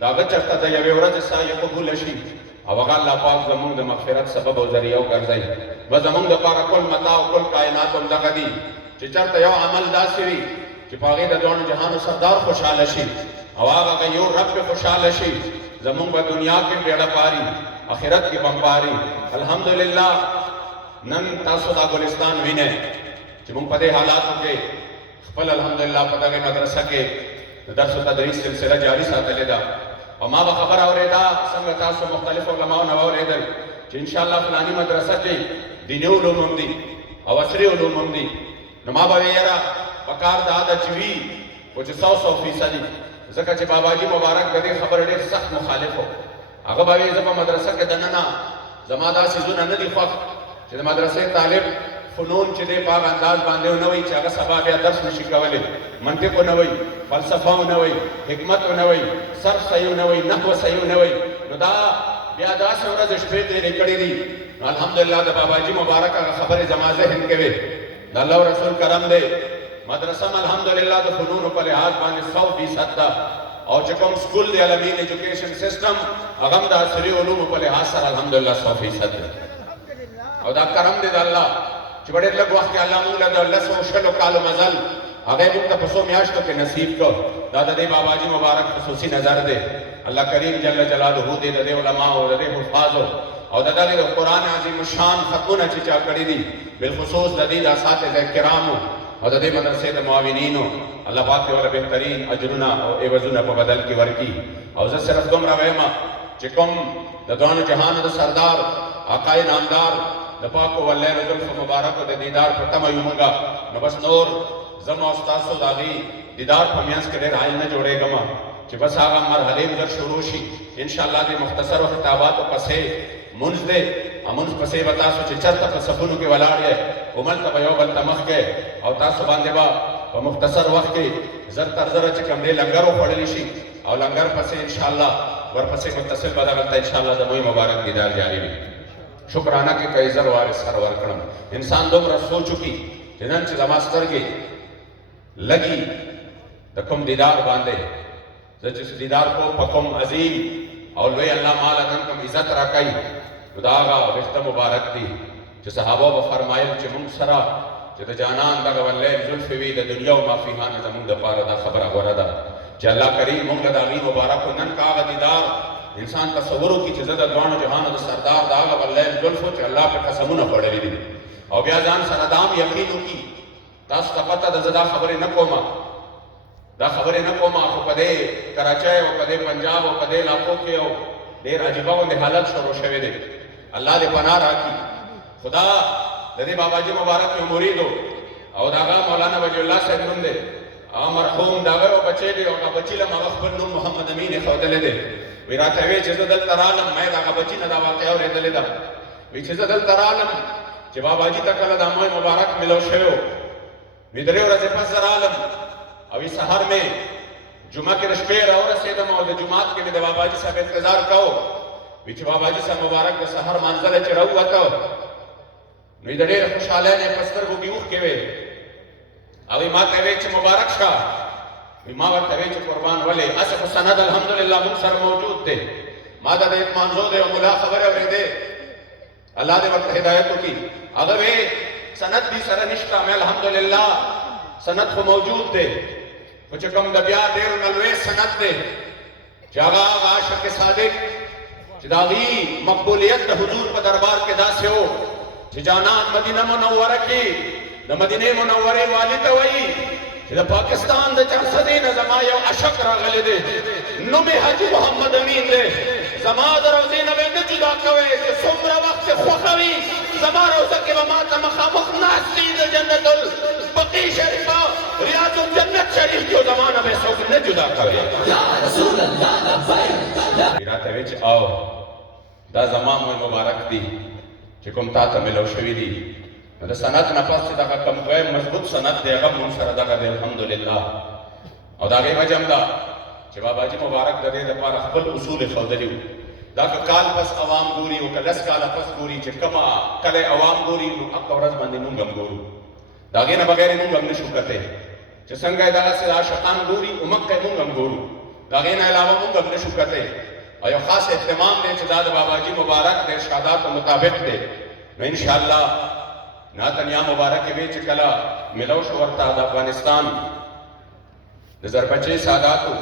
دا هغه چېرته د یوې ورځې ساه یې قبوله شي او هغه الله پاک زمونږ د مغفرت سبب او ذریعه وګرځوي. به زمونږ دپاره کل متاع او کل کائنات هم دغه دي چې چېرته یو عمل داسې وي چې په هغې د دواړو جهانو سردار خوشحاله شي او هغه یو رب پې خوشحاله شي، زمونږ به دنیا کې بیړه پاري، آخرت کې بم پاري. الحمدلله نن تاسو دا ګلستان وینئ چې مونږ په دې حالاتو کې خپل الحمدلله په دغې مدرسه کې د درس و تدریس سلسله جاري ساتلې ده. او ما به خبره اورېده څنګه تاسو مختلف علماو نه واورېدل چې انشاءالله فلاني مدرسه کې دیني علوم هم دي او عصري علوم هم دي. نو ما به ویې یاره پکار دا ده چې وي خو چې 100% ځکه چې باباجي مبارک د دې خبرې ډېر سخت مخالف و. هغه به وایي زه په مدرسه کې دننه زما دا څیزونه نه دي خوښ چې د مدرسې طالب فنون چې دی په هغه انداز باندې ونه وایي چې هغه سبا بیا درس نشي کولی، منطق ونه وایي، فلسفه ونه وایي، حکمت ونه وایي، صرف صحیح ونه وایي، نحو صحیح ونه وایي. نو دا بیا داسې ورځې شپې تېرې کړې دي. نو الحمدلله د باباجي مبارک هغه خبرې زما ذهن کې وې. د الله رسول کرم دی مدرسه م الحمدلله د فنونو په لحاظ باندې 100% ده او چې کوم سکول دی الامین ایجوکیشن سیسټم هغه هم د عصري علومو په لحاظ سره الحمدلله 100% ده. او دا کرم دی د الله چې په ډېر لږ وخت کې الله موږ له د 200 کالو مزل هغه موږ ته په 100 میاشتو کې نصیب کړ. دا د دې باباجي مبارک خصوصي نظر دی. الله کریم جل جلاله دې د دې علماو د دې حفاظو او د دغه د قرآن عظیم الشان ختمونه چې چا کړي دي بالخصوص د دې د اساتذه کرامو او د دې مدرسې د معاونینو الله پاک دې ولا بهترین اجرونه او عوضونه په بدل کې ورکړي. او زه صرف دومره وایم چې کوم د دوانو جهانو د سردار آقای نامدار د پاکو والله زلف مبارکو د دیدار په تمه یو مونږه. نو بس نور زما او ستاسو د هغې دیدار په منځ کې ډېر حایل نه جوړېږم چې بس هغه مرحلې م زر شروع شي انشاءالله د مختصرو خطاباتو پسې مونځ دی. مونځ پسې به تاسو چې چېرته په صفونو کې ولاړ یې هملته به یو بل ته مخکې او تاسو باندې به په مختصر وخت کې زر تر زره چې کوم دی لنګر وخوړلی شي او لنګر پسې انشاءالله ورپسې متصل به دغلته انشاءالله د موی مبارک دیدار جاري وي. شکرانه کې که زر وارې سر ورکړم. انسان دومره سوچ وکړي چې نن چې زما سترګې لګي د کوم دیدار باندې زه چې دیدار کوم په کوم عظیم او لوی الله ماله نن کوم عزت راکوي نو دا هغه وخته مبارک دي چې صحابو به فرمایل چې موږ سره چې د جانان دغه والله زلفې وي د دنیا او ما فیها نه زموږ دپاره دا خبره غوره ده چې الله کریم موږ له د هغې مبارکو نن که هغه دیدار انسان تصور وکړي چې زه د دوانو جهانو د سردار د هغه والله زلفو چې الله پې قسمونه خوړلي دي او بیا ځان سره دا هم یقین وکړي تاسو ته پته ده زه دا خبرې نه کوم خو په دې کراچۍ او په دې پنجاب او په دې علاقو کې یو ډېر عجیبه غوندې حالت شروع شوی دی. الله دې پناه راکړي. خدا د دې باباجي مبارک یو مرید او د هغه مولانا وجه الله صاحب نوم دی. هغه مرحوم د هغه یو بچی دی او هغه بچي له هغه خپل نوم محمد امین یې ښودلی دی. وی راته ویې چې زه دلته رالم ما یې د هغه بچي نه دا واقعه اورېدلې ده. وی چې زه دلته رالم چې باباجي ته کله د موی مبارک ملو شوی و وی 3 ورځې پس زه رالم او سحر میں جمعه کې د شپې راورسېدم او د جومات کې مې د باباجي صاحب انتظار کو. وی چې باباجي صاحب مبارک د سحر مانځله چې راووته نو د ډېرې خوشحالۍ نه یې په سترګو کې اوښکې وې او ما ته ویې چې مبارک شه. وی ما ورته ویې چې قربان ولې هسې خو سند الحمدلله موږ سره موجود دی. ما ته د یک مانځو دی او ملا خبرې اورېدې الله دې ورته هدایت وکړي. هغه وې سند دې سره نشته مې الحمدلله سند خو موجود دی خو چې کوم د بیا ډېر نه لوی سند دی چې هغه عاشق صادق چې د هغې مقبولیت د حضور په دربار کې داسې و چې جانان مدینه منوره کې د مدینې منورې والي ته وایي چې د پاکستان د 400 نه زما یو عاشق راغلی دی نوم یې حاجي محمد امین دی. زما د روضې نه به نه جدا کوئ چې څومره وخت چې خوښه وي زما روضه کې به ما ته مخامخ ناست دي د جنت البقیع شریفه ریاض الجنت شریف کې زمانه به څوک نه جدا کوي. یا رسول الله لبیک راته ویې چې او دا زما موی مبارک دي چې کوم تا ته ملو شوي دي نو د سند نه پس چې دغه کوم دویم مضبوط سند دی هغه مونږ سره دغه دی الحمدلله. او د هغې وجه هم ده چې باباجي مبارک د دې دپاره خپل اصول یې ښودلي وو. دا که کال پس عوام ګوري او که 10 کاله پس ګوري چې کومه کله عوام ګوري نو هغه ورځ باندې مونږ هم ګورو. د هغې نه بغیر یې مونږ هم نه شو کتی چې څنګه یې دغسې عاشقان ګوري همغه یې مونږ هم ګورو. دا غین علاوه موږ هم نشو کته او یو خاص اهتمام دی چې دا د باباجي مبارک د ارشاداتو مطابق دی نو ان شاء الله ناتنیا مبارک به چې کله ملو شو ورته د افغانستان د زربچې ساداتو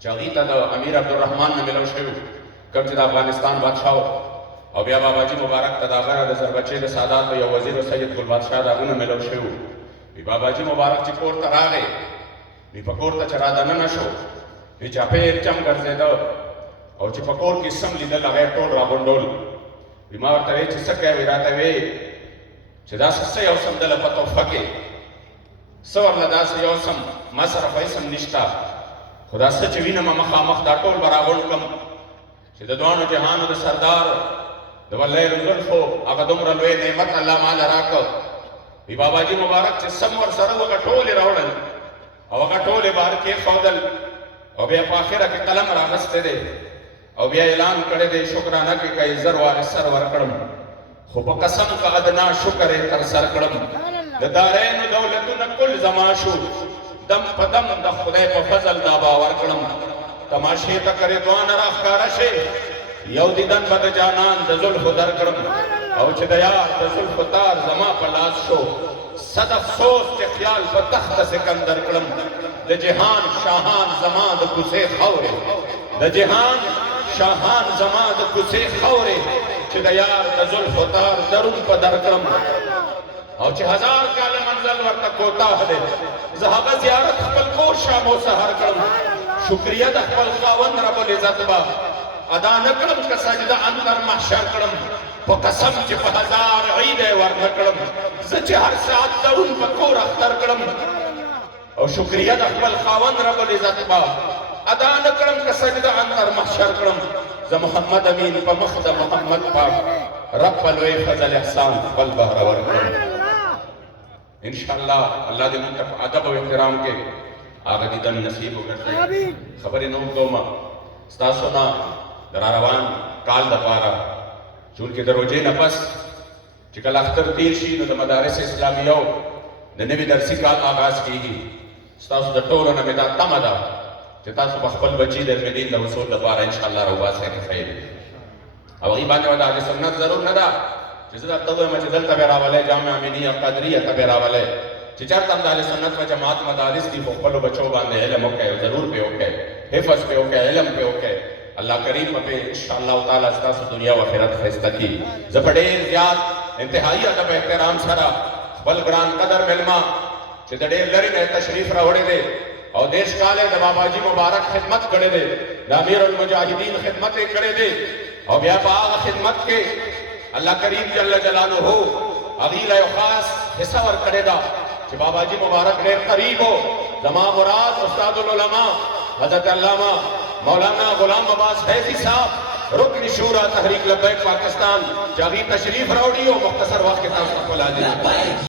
چې هغې ته د امیر عبدالرحمن نه ملو شوي کوم چې د افغانستان بادشاه او بیا باباجي مبارک ته د هغه د زربچې د ساداتو یو وزیر سید ګل بادشاه د هغه نه ملو شوي وي باباجي مبارک چې کور ته راغی وي په کور ته چې رادننه شو وي چاپېر چم ګرځېده او چې په کور کې سم لیدل هغه یې ټول راغونډول وي ما ورته ویې چې څه کوې وي راته ویې چې داسې څه یو سم دله په تحفه کې څه ورله داسې یو سم ما سره پیسه نشته خو دا څه چې وینم مخامخ دا ټول به راغونډ کړم چې د دواړو جهانو د سردار د ولیل زلفو هغه دومره لوی نعمت الله ماله راکړ وي باباجي مبارک چې سم ورسره هغه ټولې راوړل او هغه ټولې بار کېښودل او بیا په آخره کې قلم راغستی دی او بیا اعلان کړی دی شکرانه کې که یې زر وارې سر ورکړم خو په قسم که ادنا شکر یې تر سر کړم د دارینو دولتونه کل زما شو دم په دم د خدای په فضل دا باور کړم تماشې ته کرې دوانه راښکاره شي یو دیدن به د جانان د زلفو در کړم او چې د یار د زلفو تار زما په لاس شو صد افسوس چې خیال په تخت سکندر کړم د جهان شاهان زما د کوڅې خاورې د جهان شاهان زما د کوڅې خاورې چې د یار د زلفو تار درون په در کړم او چې هزار کاله منزل ورته کوتاه دی زه هغه زیارت خپل کور شام او سهار کړم شکریه د خپل خاوند رب العزت به ادا نه کړم که سجده اندر محشر کړم په قسم چې په هزار عید یې ورنه کړم زه چې هر ساعت درون په کور اختر کړم او شکریه د خپل خاوند رب العزت به ادا نه کړم که سجده اندر محشر کړم زه محمد امین په مخ د محمد پاک رب په لوی فضل احسان خپل بهره ورکړم انشاءالله الله دې موږ ته په ادب او احترام کې هغه دیدن نصیب وکړي خبرې نه کومه ستاسو نه د راروان کال دپاره چونکې د روژې نه پس چې کله اختر تیر شي نو د مدارس اسلامیو د نوي درسي کال آغاز کیږي ستاسو د ټولو نه مې دا تمه ده چې تاسو به خپل بچي د علم دین د وصول لپاره انشاءالله راوباسئ د خیر او هغې باندې به د اهل سنت ضرور نه ده چې زه درته ووایم چې دلته به یې راولی جامع امینیه قادریه ته به یې راولی چې چېرته هم د اهل سنت و جماعت مدارس دي خو خپلو بچو باندې علم وکړئ ضرور پې وکړئ حفظ پې وکړئ علم پې وکړئ الله کریم په انشاءالله تعالی ستاسو دنیا و آخرت ښایسته کړي زه په ډېر زیات انتهایي ادب احترام سره خپل ګران قدر مېلمه چې د ډېر لرې نه تشریف راوړی دی او دېرش کاله د باباجي مبارک خدمت کړی دی د امیر المجاهدین خدمت یې کړی دی او بیا په هغه خدمت کې الله کریم جل جلاله هغې له یو خاص حصه ورکړې ده چې باباجي مبارک ډېر قریب و زما مراد استاد العلماء حضرت علامہ مولانا غلام عباس حیفی صاحب رکن شورا تحریک لبیک پاکستان چې هغې تشریف راوړي او مختصر وخت کې تاسو ته خپل حاضر